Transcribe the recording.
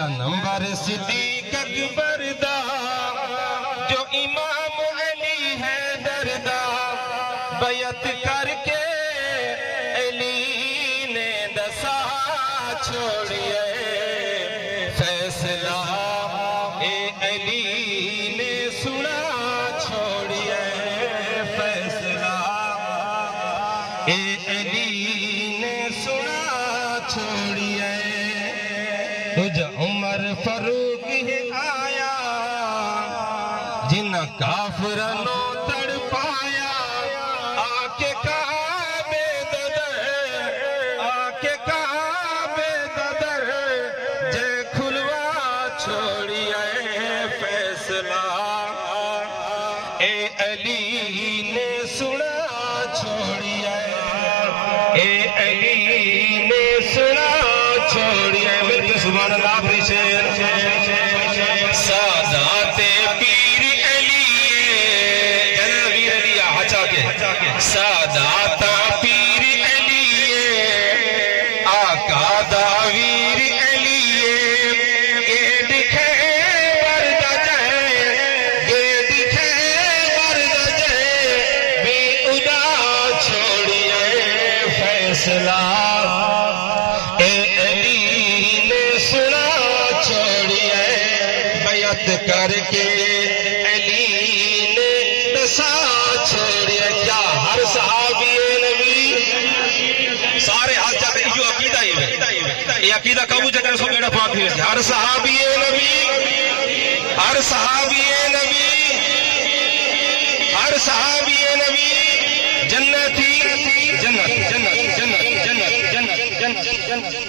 پہلا نمبر صدیق اکبر دا جو امام علی حیدر دا بیعت کر کے علی نے دسا چھوڑیے فیصلہ اے علی نے سنا چھوڑیے فیصلہ اے علی نے سنا چھوڑیے تجھ عمر فاروق ہی آیا جن کافرنوں تڑ پایا آکے کعبے ددر آکے کعبے ددر جے کھلوا چھوڑیے فیصلہ اے علی نے سنا چھوڑیے اے علی نے سنا چھوڑیے سبحان اللہ اپنی شیر سادات پیر علی جنرل ویر علی ہچا کے سادات پیر علی آقا دا ویر علی گیٹ خیبر دا جائے گیٹ خیبر دا جائے بے ادا چھوڑیے فیصلہ کر کے علی نے دسا چھوڑیا کیا ہر صحابی نبی سارے ہاتھ جاتے جو عقیدہ ہی ہے یہ عقیدہ کبو جگہ سو میرا پاک ہی ہے ہر صحابی نبی ہر صحابی نبی ہر صحابی نبی جنتی جنت جنت جنت جنت جنت جنت جنت